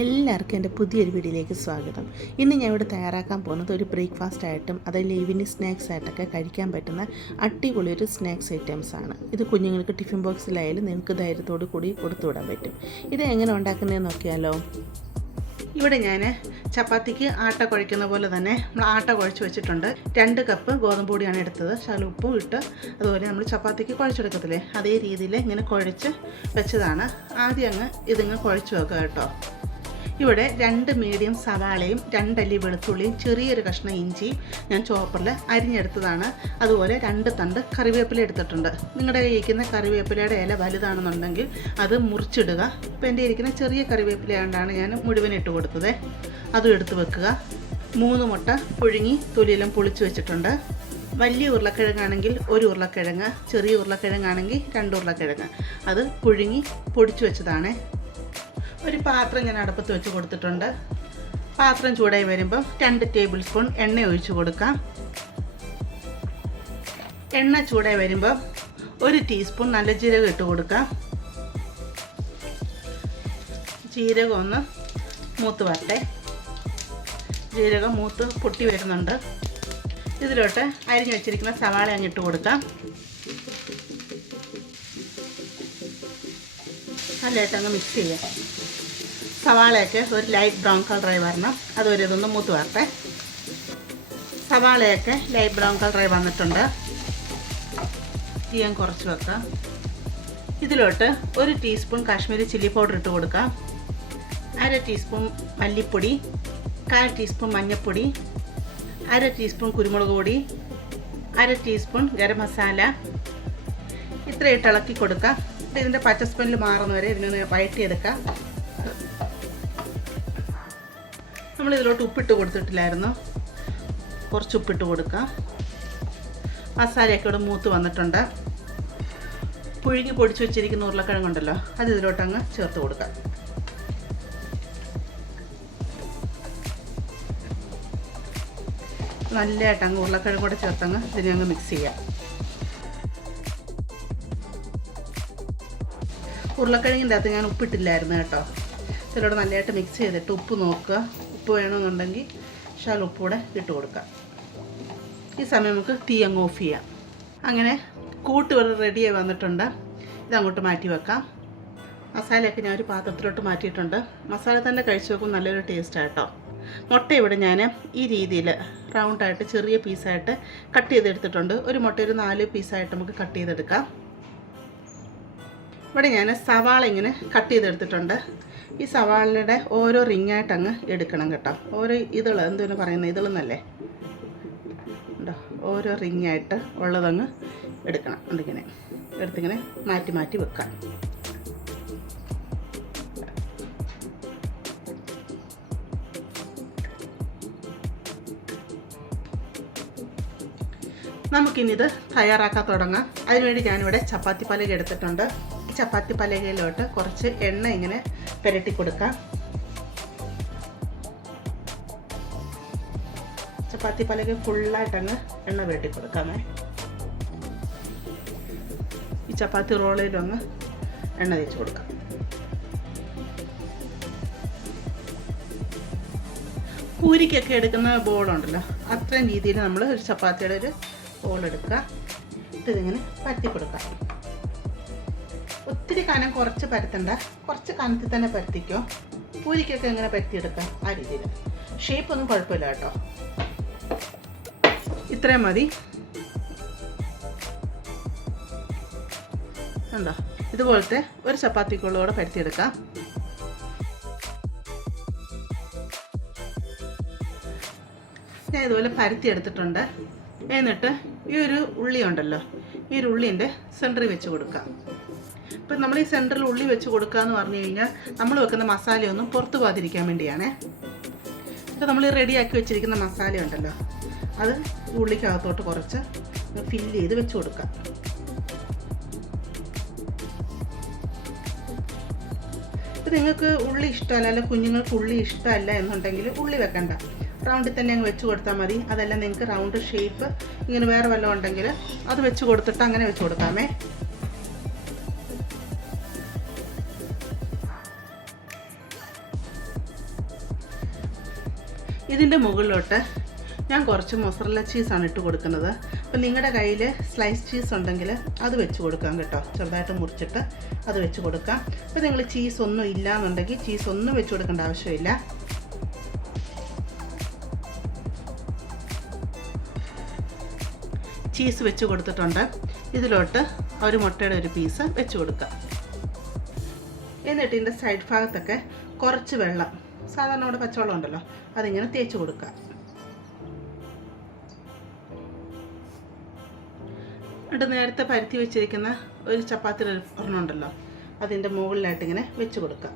എല്ലാവർക്കും എന്റെ പുതിയൊരു വീഡിയോയിലേക്ക് സ്വാഗതം. ഇന്ന് ഞാൻ ഇവിടെ തയ്യാറാക്കാൻ പോകുന്നത് ഒരു ബ്രേക്ക്ഫാസ്റ്റ് ആയിട്ടും അതല്ല ഈവനിങ് സ്നാക്സ് ആയിട്ടൊക്കെ കഴിക്കാൻ പറ്റുന്ന അടിപൊളി ഒരു സ്നാക്സ് ഐറ്റംസ് ആണ്. ഇത് കുഞ്ഞുങ്ങൾക്ക് ടിഫിൻ ബോക്സിലായാലും നിങ്ങൾക്ക് ധൈര്യത്തോടു കൂടി കൊടുത്തു വിടാൻ പറ്റും. ഇത് എങ്ങനെ ഉണ്ടാക്കുന്നതെന്ന് നോക്കിയാലോ? ഇവിടെ ഞാൻ ചപ്പാത്തിക്ക് ആട്ട കുഴയ്ക്കുന്ന പോലെ തന്നെ നമ്മൾ ആട്ട കുഴച്ച് വെച്ചിട്ടുണ്ട്. രണ്ട് കപ്പ് ഗോതമ്പ് പൊടിയാണ് എടുത്തത്. ശകലം ഉപ്പും ഇട്ട് അതുപോലെ നമ്മൾ ചപ്പാത്തിക്ക് കുഴച്ചെടുക്കത്തില്ലേ? അതേ രീതിയിൽ ഇങ്ങനെ കുഴച്ച് വെച്ചതാണ്. ആദ്യം അങ്ങ് ഇതിങ്ങ് കുഴച്ച് വെക്കുക കേട്ടോ. ഇവിടെ രണ്ട് മീഡിയം സവാളയും രണ്ടല്ലി വെളുത്തുള്ളിയും ചെറിയൊരു കഷ്ണം ഇഞ്ചി ഞാൻ ചോപ്പറിൽ അരിഞ്ഞെടുത്തതാണ്. അതുപോലെ രണ്ട് തണ്ട് കറിവേപ്പില എടുത്തിട്ടുണ്ട്. നിങ്ങളുടെ ഇരിക്കുന്ന കറിവേപ്പിലയുടെ ഇല വലുതാണെന്നുണ്ടെങ്കിൽ അത് മുറിച്ചിടുക. ഇപ്പം എന്റെ ഇരിക്കുന്ന ചെറിയ കറിവേപ്പില കൊണ്ടാണ് ഞാൻ മുഴുവൻ ഇട്ട് കൊടുത്തത്. അതും എടുത്ത് വെക്കുക. മൂന്ന് മുട്ട പുഴുങ്ങി തൊലിയിലും പൊളിച്ച് വെച്ചിട്ടുണ്ട്. വലിയ ഉരുളക്കിഴങ്ങാണെങ്കിൽ ഒരു ഉരുളക്കിഴങ്ങ് ചെറിയ ഉരുളക്കിഴങ്ങാണെങ്കിൽ രണ്ട് ഉരുളക്കിഴങ്ങ്. അത് പുഴുങ്ങി പൊടിച്ചു വെച്ചതാണ്. ഒരു പാത്രം ഞാൻ അടുപ്പത്ത് വെച്ച് കൊടുത്തിട്ടുണ്ട്. പാത്രം ചൂടായി വരുമ്പം രണ്ട് ടേബിൾ സ്പൂൺ എണ്ണ ഒഴിച്ച് കൊടുക്കാം. എണ്ണ ചൂടായി വരുമ്പം ഒരു ടീസ്പൂൺ നല്ല ജീരകം ഇട്ട് കൊടുക്കാം. ജീരകം ഒന്ന് മൂത്ത് വരട്ടെ. ജീരകം മൂത്ത് പൊട്ടി വരുന്നുണ്ട്. ഇതിലോട്ട് അരിഞ്ഞു വെച്ചിരിക്കുന്ന സവാള അങ്ങിട്ട് കൊടുക്കാം. നല്ലതായിട്ട് അങ്ങ് മിക്സ് ചെയ്യാം. സവാളയൊക്കെ ഒരു ലൈറ്റ് ബ്രൗൺ കളറായി വരണം. അതൊരു ഇതൊന്ന് മൂത്ത് വരട്ടെ. സവാളയൊക്കെ ലൈറ്റ് ബ്രൗൺ കളറായി വന്നിട്ടുണ്ട്. ചെയ്യാൻ കുറച്ച് വെക്കാം. ഇതിലോട്ട് ഒരു ടീസ്പൂൺ കാശ്മീരി ചില്ലി പൗഡർ ഇട്ട് കൊടുക്കാം. അര ടീസ്പൂൺ മല്ലിപ്പൊടി കാൽ ടീസ്പൂൺ മഞ്ഞൾപ്പൊടി അര ടീസ്പൂൺ കുരുമുളക് പൊടി അര ടീസ്പൂൺ ഗരം മസാല. ഇത്ര ഇട്ട് ഇളക്കി കൊടുക്കാം. ഇതിന്റെ പച്ച സ്മെല്ല് മാറുന്ന വരെ ഇതിനൊന്ന് വഴറ്റിയെടുക്കാം. നമ്മൾ ഇതിലോട്ട് ഉപ്പിട്ട് കൊടുത്തിട്ടില്ലായിരുന്നു. കുറച്ച് ഉപ്പിട്ട് കൊടുക്കാം. മസാലയൊക്കെ ഇവിടെ മൂത്ത് വന്നിട്ടുണ്ട്. പുഴുങ്ങി പൊടിച്ച് വെച്ചിരിക്കുന്ന ഉരുളക്കിഴങ്ങുണ്ടല്ലോ അത് ഇതിലോട്ട് അങ്ങ് ചേർത്ത് കൊടുക്കാം. നല്ലതായിട്ട് അങ്ങ് ഉരുളക്കിഴങ്ങ് കൂടെ ചേർത്തങ്ങ് ഇതിനെ അങ്ങ് മിക്സ് ചെയ്യാം. ഉരുളക്കിഴങ്ങിന്റെ അകത്ത് ഞാൻ ഉപ്പിട്ടില്ലായിരുന്നു കേട്ടോ. ഇതിലൂടെ നല്ലതായിട്ട് മിക്സ് ചെയ്തിട്ട് ഉപ്പ് നോക്കുക. ഉപ്പ് വേണമെന്നുണ്ടെങ്കിൽ ശാല ഉപ്പൂടെ ഇട്ട് കൊടുക്കാം. ഈ സമയം നമുക്ക് തീ അങ്ങ് ഓഫ് ചെയ്യാം. അങ്ങനെ കൂട്ട് വരെ റെഡിയായി വന്നിട്ടുണ്ട്. ഇതങ്ങോട്ട് മാറ്റി വെക്കാം. മസാലയൊക്കെ ഞാൻ ഒരു പാത്രത്തിലോട്ട് മാറ്റിയിട്ടുണ്ട്. മസാല തന്നെ കഴിച്ച് നോക്കും നല്ലൊരു ടേസ്റ്റാണ് കേട്ടോ. മുട്ട ഇവിടെ ഞാൻ ഈ രീതിയിൽ റൗണ്ടായിട്ട് ചെറിയ പീസായിട്ട് കട്ട് ചെയ്തെടുത്തിട്ടുണ്ട്. ഒരു മുട്ട ഒരു നാല് പീസായിട്ട് നമുക്ക് കട്ട് ചെയ്തെടുക്കാം. ഇവിടെ ഞാൻ സവാള ഇങ്ങനെ കട്ട് ചെയ്തെടുത്തിട്ടുണ്ട്. ഈ സവാളയുടെ ഓരോ റിങ്ങായിട്ട് അങ്ങ് എടുക്കണം കേട്ടോ. ഓരോ ഇതൾ എന്തിനു പറയുന്നത്? ഇതളെന്നല്ലേ? ഉണ്ടോ? ഓരോ റിങ്ങായിട്ട് ഉള്ളതങ്ങ് എടുക്കണം. എന്തിങ്ങനെ എടുത്തിങ്ങനെ മാറ്റി മാറ്റി വെക്കാം. നമുക്കിനിത് തയ്യാറാക്കാൻ തുടങ്ങാം. അതിനുവേണ്ടി ഞാനിവിടെ ചപ്പാത്തി പലക എടുത്തിട്ടുണ്ട്. ചപ്പാത്തി പലകയിലോട്ട് കുറച്ച് എണ്ണ ഇങ്ങനെ പുരട്ടി കൊടുക്കാം. ചപ്പാത്തി പലക ഫുള്ളായിട്ടങ്ങ് എണ്ണ പുരട്ടി കൊടുക്കാമേ. ഈ ചപ്പാത്തി റോളിലും അങ്ങ് എണ്ണ തേച്ച് കൊടുക്കാം. പൂരിക്കൊക്കെ എടുക്കുന്ന ബോളുണ്ടല്ലോ അത്രയും രീതിയിൽ നമ്മൾ ഒരു ചപ്പാത്തിയുടെ ഒരു ബോൾ എടുക്കുക. ഇതിങ്ങനെ പറ്റി കൊടുക്കാം. ഒത്തിരി കനം കുറച്ച് പരത്തണ്ട. കുറച്ച് കനത്തിൽ തന്നെ പരത്തിക്കോ. പൂരിക്കൊക്കെ എങ്ങനെ പരത്തിയെടുക്കാം. ആ രീതിയിൽ ഷേപ്പ് ഒന്നും കുഴപ്പമില്ല കേട്ടോ. ഇത്രയും മതി. ഉണ്ടോ ഇതുപോലത്തെ ഒരു ചപ്പാത്തിക്കുള്ളൂടെ പരത്തിയെടുക്കാം. ഞാൻ ഇതുപോലെ പരത്തി എടുത്തിട്ടുണ്ട് എന്നിട്ട് ഈ ഒരു ഉള്ളി ഉണ്ടല്ലോ ഈ ഒരു ഉള്ളിന്റെ സെന്ററിൽ വെച്ച് കൊടുക്കാം. ഇപ്പം നമ്മൾ ഈ സെന്ററിൽ ഉള്ളി വെച്ച് കൊടുക്കുക എന്ന് പറഞ്ഞു കഴിഞ്ഞാൽ നമ്മൾ വെക്കുന്ന മസാലയൊന്നും പുറത്ത് പോകാതിരിക്കാൻ വേണ്ടിയാണേ. ഇപ്പം നമ്മൾ റെഡിയാക്കി വെച്ചിരിക്കുന്ന മസാല ഉണ്ടല്ലോ അത് ഉള്ളിക്കകത്തോട്ട് കുറച്ച് ഫില്ല് ചെയ്ത് വെച്ച് കൊടുക്കാം. ഇപ്പം നിങ്ങൾക്ക് ഉള്ളി ഇഷ്ടമല്ല അല്ലെങ്കിൽ കുഞ്ഞുങ്ങൾക്ക് ഉള്ളി ഇഷ്ടമല്ല എന്നുണ്ടെങ്കിൽ ഉള്ളി വെക്കണ്ട. റൗണ്ടിൽ തന്നെ അങ്ങ് വെച്ച് കൊടുത്താൽ മതി. അതെല്ലാം നിങ്ങൾക്ക് റൗണ്ട് ഷേപ്പ് ഇങ്ങനെ വേറെ വല്ലതും ഉണ്ടെങ്കിൽ അത് വെച്ച് കൊടുത്തിട്ട് അങ്ങനെ വെച്ച് കൊടുക്കാമേ. ഇതിന്റെ മുകളിലോട്ട് ഞാൻ കുറച്ച് മൊസറല്ല ചീസാണ് ഇട്ട് കൊടുക്കുന്നത്. അപ്പം നിങ്ങളുടെ കയ്യിൽ സ്ലൈസ് ചീസ് ഉണ്ടെങ്കിൽ അത് വെച്ച് കൊടുക്കാം കേട്ടോ. ചെറുതായിട്ട് മുറിച്ചിട്ട് അത് വെച്ച് കൊടുക്കാം. അപ്പോൾ നിങ്ങൾ ചീസ് ഒന്നും ഇല്ല എന്നുണ്ടെങ്കിൽ ചീസ് ഒന്നും വെച്ച് കൊടുക്കേണ്ട ആവശ്യമില്ല. ചീസ് വെച്ച് കൊടുത്തിട്ടുണ്ട്. ഇതിലോട്ട് ഒരു മുട്ടയുടെ ഒരു പീസ് വെച്ച് കൊടുക്കുക എന്നിട്ട് ഇതിന്റെ സൈഡ് ഭാഗത്തൊക്കെ കുറച്ച് വെള്ളം സാധാരണ നമ്മുടെ പച്ചവെള്ളം ഉണ്ടല്ലോ. അതിങ്ങനെ തേച്ച് കൊടുക്കുക. എന്നിട്ട് നേരത്തെ പരുത്തി വെച്ചിരിക്കുന്ന ഒരു ചപ്പാത്തി ഒരെണ്ണം ഉണ്ടല്ലോ. അതിന്റെ മുകളിലായിട്ട് ഇങ്ങനെ വെച്ച് കൊടുക്കുക.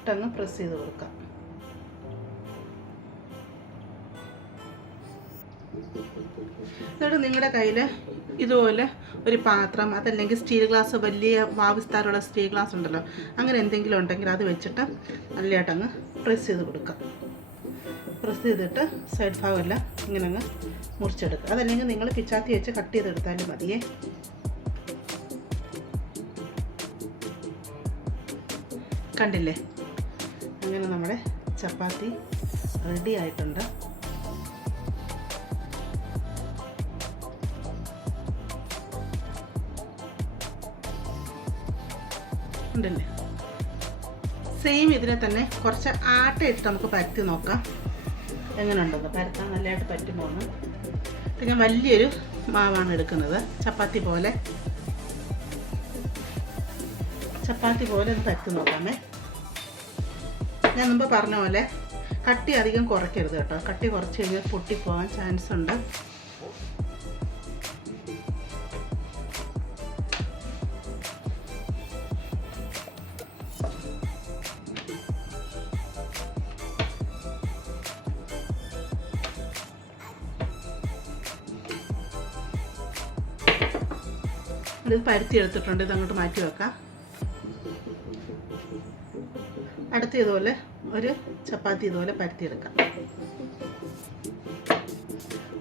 ഇട്ടങ്ങ് പ്രസ് ചെയ്ത് കൊടുക്കാം എന്നിട്ട് നിങ്ങളുടെ കയ്യിൽ ഇതുപോലെ ഒരു പാത്രം അതല്ലെങ്കിൽ സ്റ്റീൽ ഗ്ലാസ് വലിയ വാവിസ്താരമുള്ള സ്റ്റീൽ ഗ്ലാസ് ഉണ്ടല്ലോ അങ്ങനെ എന്തെങ്കിലും ഉണ്ടെങ്കിൽ അത് വെച്ചിട്ട് നല്ലതായിട്ട് അങ്ങ് പ്രസ് ചെയ്ത് കൊടുക്കാം. പ്രസ് ചെയ്തിട്ട് സൈഡ് ഭാഗമെല്ലാം ഇങ്ങനെ അങ്ങ് മുറിച്ചെടുക്കുക. അതല്ലെങ്കിൽ നിങ്ങൾ പിച്ചാത്തി വെച്ച് കട്ട് ചെയ്തെടുത്താലും മതിയേ. കണ്ടില്ലേ? അങ്ങനെ നമ്മുടെ ചപ്പാത്തി റെഡി ആയിട്ടുണ്ട്. ഉണ്ടല്ലേ? സെയിം ഇതിനെ തന്നെ കുറച്ച് ആട്ട ഇട്ട് നമുക്ക് പരത്തി നോക്കാം. എങ്ങനെ ഉണ്ടെന്ന് പരത്താൻ നല്ലതായിട്ട് പറ്റുമോന്ന് ഇപ്പം ഞാൻ വലിയൊരു മാവാണ് എടുക്കുന്നത്. ചപ്പാത്തി പോലെ. ചപ്പാത്തി പോലെ ഒന്ന് പരത്തി നോക്കാമേ. ഞാൻ മുമ്പ് പറഞ്ഞ പോലെ കട്ടി അധികം കുറയ്ക്കരുത് കേട്ടോ. കട്ടി കുറച്ച് കഴിഞ്ഞാൽ പൊട്ടിപ്പോകാൻ ചാൻസ് ഉണ്ട്. ഇത് പരുത്തി എടുത്തിട്ടുണ്ട്. ഇത് അങ്ങോട്ട് മാറ്റി വെക്കാം. അടുത്ത ഇതുപോലെ ഒരു ചപ്പാത്തി ഇതുപോലെ പരത്തിയെടുക്കാം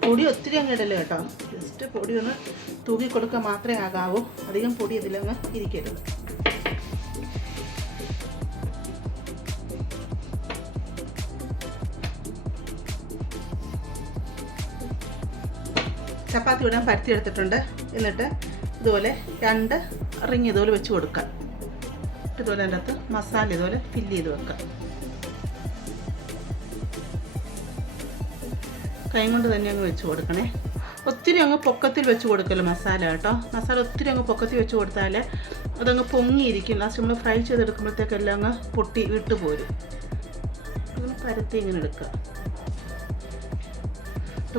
പൊടി ഒത്തിരി അങ്ങ് ഇടൽ കേട്ടോ? ജസ്റ്റ് പൊടി ഒന്ന് തൂക്കി കൊടുക്കാൻ മാത്രമേ ആകാവൂ. അധികം പൊടി ഇതിലങ്ങ് ഇരിക്കരുത്. ചപ്പാത്തി ഇടാൻ പരത്തി എടുത്തിട്ടുണ്ട്. എന്നിട്ട് ഇതുപോലെ രണ്ട് റിങ് ഇതുപോലെ വെച്ച് കൊടുക്കാം. ഇതുപോലെ അതിന്റെ അകത്ത് മസാല ഇതുപോലെ ഫില്ല് ചെയ്ത് വെക്കാം. കൈ കൊണ്ട് തന്നെ അങ്ങ് വെച്ച് കൊടുക്കണേ. ഒത്തിരി അങ്ങ് പൊക്കത്തിൽ വെച്ച് കൊടുക്കല്ലോ മസാല കേട്ടോ. മസാല ഒത്തിരി അങ്ങ് പൊക്കത്തിൽ വെച്ച് കൊടുത്താൽ അതങ്ങ് പൊങ്ങിയിരിക്കും. ലാസ്റ്റ് നമ്മൾ ഫ്രൈ ചെയ്തെടുക്കുമ്പോഴത്തേക്കെല്ലാം അങ്ങ് പൊട്ടി വിട്ടു പോരും. അങ്ങനെ പരത്തി ഇങ്ങനെ എടുക്കാം.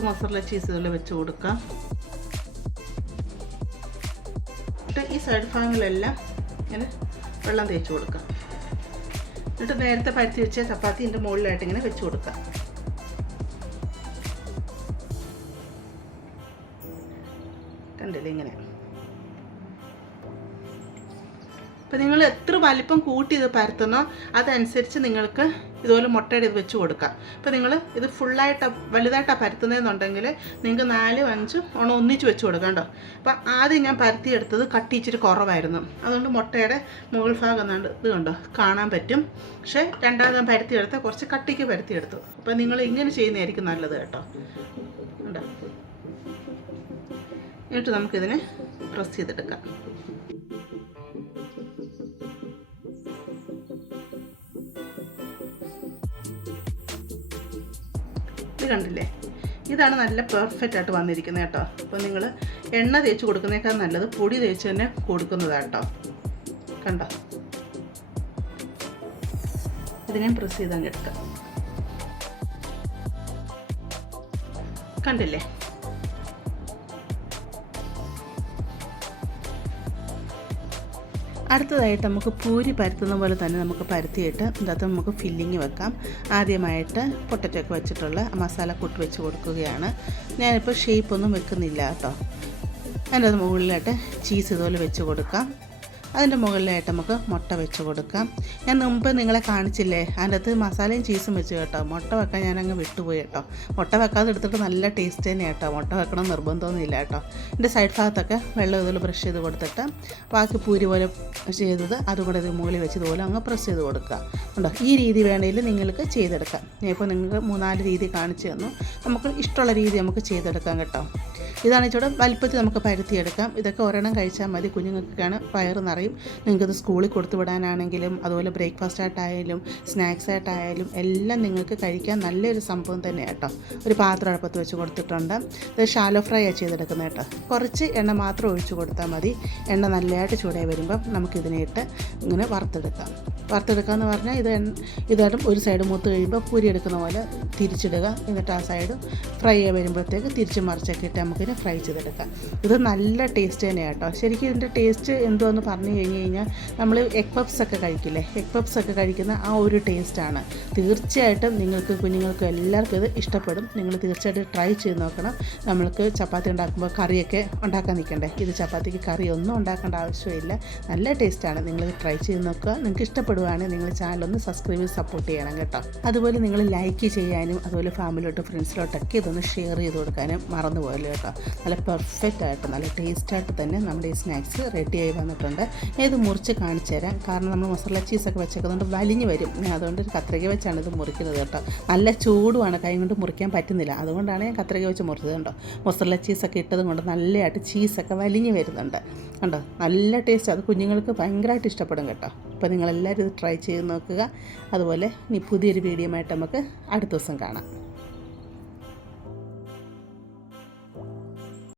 മസാല ചീസ് ഇതുപോലെ വെച്ച് കൊടുക്കാം. ഈ സൈഡ് ഭാഗങ്ങളെല്ലാം ഇങ്ങനെ വെള്ളം തേച്ച് കൊടുക്കാം എന്നിട്ട് നേരത്തെ പരത്തി വെച്ച ചപ്പാത്തി ഇതിന്റെ മുകളിലായിട്ട് ഇങ്ങനെ വെച്ച് കൊടുക്കാം കണ്ടില്ലേ ഇങ്ങനെ? അപ്പം നിങ്ങൾ എത്ര വലിപ്പം കൂട്ടി ഇത് പരത്തുന്നോ അതനുസരിച്ച് നിങ്ങൾക്ക് ഇതുപോലെ മുട്ടയുടെ ഇത് വെച്ച് കൊടുക്കാം. അപ്പോൾ നിങ്ങൾ ഇത് ഫുള്ളായിട്ട് വലുതായിട്ടാണ് പരത്തുന്നതെന്നുണ്ടെങ്കിൽ നിങ്ങൾക്ക് നാലും അഞ്ചും ഓണം ഒന്നിച്ച് വെച്ച് കൊടുക്കാം കേട്ടോ. അപ്പോൾ ആദ്യം ഞാൻ പരത്തിയെടുത്തത് കട്ടി ഇച്ചിരി കുറവായിരുന്നു. അതുകൊണ്ട് മുട്ടയുടെ മുകൾ ഭാഗം എന്നാണ് ഇത് കണ്ടോ കാണാൻ പറ്റും. പക്ഷേ രണ്ടാമത് ഞാൻ പരത്തിയെടുത്ത കുറച്ച് കട്ടിക്ക് പരത്തിയെടുത്തു. അപ്പോൾ നിങ്ങൾ ഇങ്ങനെ ചെയ്യുന്നതായിരിക്കും നല്ലത് കേട്ടോ. എന്നിട്ട് നമുക്കിതിനെ പ്രസ് ചെയ്തെടുക്കാം. ഇത് കണ്ടില്ലേ? ഇതാണ് നല്ല പെർഫെക്റ്റ് ആയിട്ട് വന്നിരിക്കുന്നത് കേട്ടോ. അപ്പോൾ നിങ്ങൾ എണ്ണ തേച്ച് കൊടുക്കുന്നേക്കാൾ നല്ലത് പൊടി തേച്ച് തന്നെ കൊടുക്കുന്നതാണ് കേട്ടോ. കണ്ടോ? ഇതിനെ പ്രസ് ചെയ്താൽ എടുക്കാം. കണ്ടില്ലേ? അടുത്തതായിട്ട് നമുക്ക് പൂരി പരത്തുന്ന പോലെ തന്നെ നമുക്ക് പരത്തിയിട്ട് ഇതിനകത്ത് നമുക്ക് ഫില്ലിങ് വെക്കാം. ആദ്യമായിട്ട് പൊട്ടറ്റോ ഒക്കെ വെച്ചിട്ടുള്ള മസാല കൂട്ട് വെച്ച് കൊടുക്കുകയാണ്. ഞാനിപ്പോൾ ഷേപ്പൊന്നും വെക്കുന്നില്ല കേട്ടോ. അതിന്റെ അത് മുകളിലായിട്ട് ചീസ് ഇതുപോലെ വെച്ച് കൊടുക്കാം. അതിന്റെ മുകളിലായിട്ട് നമുക്ക് മുട്ട വെച്ച് കൊടുക്കാം. ഞാൻ മുമ്പ് നിങ്ങളെ കാണിച്ചില്ലേ? അതിന്റെ അകത്ത് മസാലയും ചീസും വെച്ച് കേട്ടോ. മുട്ട വെക്കാൻ ഞാൻ അങ്ങ് വിട്ടുപോയി കേട്ടോ. മുട്ട വെക്കാതെ എടുത്തിട്ട് നല്ല ടേസ്റ്റ് തന്നെ കേട്ടോ. മുട്ട വെക്കണം നിർബന്ധമൊന്നുമില്ല കേട്ടോ. എന്റെ സൈഡ് ഭാഗത്തൊക്കെ വെള്ളം ഇതിൽ ബ്രഷ് ചെയ്ത് കൊടുത്തിട്ട് ബാക്കി പൂരി പോലെ ചെയ്തത് അതുകൂടെ ഇത് മുകളിൽ വെച്ച് ഇതുപോലെ അങ്ങ് പ്രസ് ചെയ്ത് കൊടുക്കുക. ഉണ്ടോ ഈ രീതി വേണമെങ്കിൽ നിങ്ങൾക്ക് ചെയ്തെടുക്കാം. ഇപ്പോൾ നിങ്ങൾക്ക് മൂന്നാൽ രീതി കാണിച്ചു തന്നു. നമുക്ക് ഇഷ്ടമുള്ള രീതി നമുക്ക് ചെയ്തെടുക്കാം കേട്ടോ. ഇതാണ് ചൂടെ വലിപ്പത്തിൽ നമുക്ക് പരുത്തിയെടുക്കാം. ഇതൊക്കെ ഒരെണ്ണം കഴിച്ചാൽ മതി. കുഞ്ഞുങ്ങൾക്കാണ് വയറ് നിറയും. നിങ്ങൾക്കത് സ്കൂളിൽ കൊടുത്തു വിടാനാണെങ്കിലും അതുപോലെ ബ്രേക്ക്ഫാസ്റ്റ് ആയിട്ടായാലും സ്നാക്സ് ആയിട്ടായാലും എല്ലാം നിങ്ങൾക്ക് കഴിക്കാൻ നല്ലൊരു സംഭവം തന്നെ കേട്ടോ. ഒരു പാത്രം അടുപ്പത്ത് വെച്ച് കൊടുത്തിട്ടുണ്ട്. ഇത് ഷാലോ ഫ്രൈ ആണ് ചെയ്തെടുക്കുന്നത് കേട്ടോ. കുറച്ച് എണ്ണ മാത്രം ഒഴിച്ച് കൊടുത്താൽ മതി. എണ്ണ നല്ലതായിട്ട് ചൂടായി വരുമ്പം നമുക്കിതിനെ ഇട്ട് ഇങ്ങനെ വറുത്തെടുക്കാം. വറുത്തെടുക്കുക എന്ന് പറഞ്ഞാൽ ഇത് ഇതായിട്ടും ഒരു സൈഡ് മൂത്ത് കഴിയുമ്പോൾ പൂരി എടുക്കുന്ന പോലെ തിരിച്ചിടുക. എന്നിട്ട് ആ സൈഡ് ഫ്രൈ ആയി വരുമ്പോഴത്തേക്ക് തിരിച്ച് മറിച്ചൊക്കെ ഇട്ട് നമുക്കിതിനെ ഫ്രൈ ചെയ്തെടുക്കാം. ഇത് നല്ല ടേസ്റ്റ് തന്നെയാണ് കേട്ടോ ശരിക്കും ഇതിന്റെ ടേസ്റ്റ് എന്തോന്ന് പറഞ്ഞു കഴിഞ്ഞ് കഴിഞ്ഞാൽ നമ്മൾ എഗ് പഫ്സ് ഒക്കെ കഴിക്കില്ലേ? എഗ് പഫ്സ് ഒക്കെ കഴിക്കുന്ന ആ ഒരു ടേസ്റ്റാണ് തീർച്ചയായിട്ടും നിങ്ങൾക്ക് കുഞ്ഞുങ്ങൾക്ക് എല്ലാവർക്കും ഇത് ഇഷ്ടപ്പെടും. നിങ്ങൾ തീർച്ചയായിട്ടും ട്രൈ ചെയ്ത് നോക്കണം. നമ്മൾക്ക് ചപ്പാത്തി ഉണ്ടാക്കുമ്പോൾ കറിയൊക്കെ ഉണ്ടാക്കാൻ നിൽക്കണ്ടേ? ഇത് ചപ്പാത്തിക്ക് കറി ഒന്നും ഉണ്ടാക്കേണ്ട ആവശ്യമില്ല. നല്ല ടേസ്റ്റാണ് നിങ്ങൾ ട്രൈ ചെയ്ത് നോക്കുക. നിങ്ങൾക്ക് ഇഷ്ടപ്പെടുവാണെങ്കിൽ നിങ്ങൾ ചാനലൊന്ന് സബ്സ്ക്രൈബ് ചെയ്ത് സപ്പോർട്ട് ചെയ്യണം കേട്ടോ. അതുപോലെ നിങ്ങൾ ലൈക്ക് ചെയ്യാനും അതുപോലെ ഫാമിലിയോട്ടും ഫ്രണ്ട്സിലോട്ടൊക്കെ ഇതൊന്ന് ഷെയർ ചെയ്ത് കൊടുക്കാനും മറന്നു കേട്ടോ നല്ല പെർഫെക്റ്റ് ആയിട്ട് നല്ല ടേസ്റ്റായിട്ട് തന്നെ നമ്മുടെ ഈ സ്നാക്സ് റെഡിയായി വന്നിട്ടുണ്ട്. ഇത് മുറിച്ച് കാണിച്ചു തരാം. കാരണം നമ്മൾ മസാല ചീസൊക്കെ വെച്ചേക്കുന്നതുകൊണ്ട് വലിഞ്ഞ് വരും. അതുകൊണ്ട് ഒരു കത്രിക വെച്ചാണ് ഇത് മുറിക്കുന്നത് കേട്ടോ. നല്ല ചൂടുമാണ് കൈ കൊണ്ട് മുറിക്കാൻ പറ്റുന്നില്ല. അതുകൊണ്ടാണ് ഞാൻ കത്രിക വെച്ച് മുറിച്ചത് കണ്ടോ. മൊസറല്ല ചീസൊക്കെ ഇട്ടതും കൊണ്ട് നല്ലതായിട്ട് ചീസൊക്കെ വലിഞ്ഞ് വരുന്നുണ്ട്. കണ്ടോ? നല്ല ടേസ്റ്റ് അത് കുഞ്ഞുങ്ങൾക്ക് ഭയങ്കരമായിട്ട് ഇഷ്ടപ്പെടും കേട്ടോ. അപ്പോൾ നിങ്ങളെല്ലാവരും ഇത് ട്രൈ ചെയ്ത് നോക്കുക. അതുപോലെ ഇനി പുതിയൊരു വീഡിയോ ആയിട്ട് നമുക്ക് അടുത്ത ദിവസം കാണാം.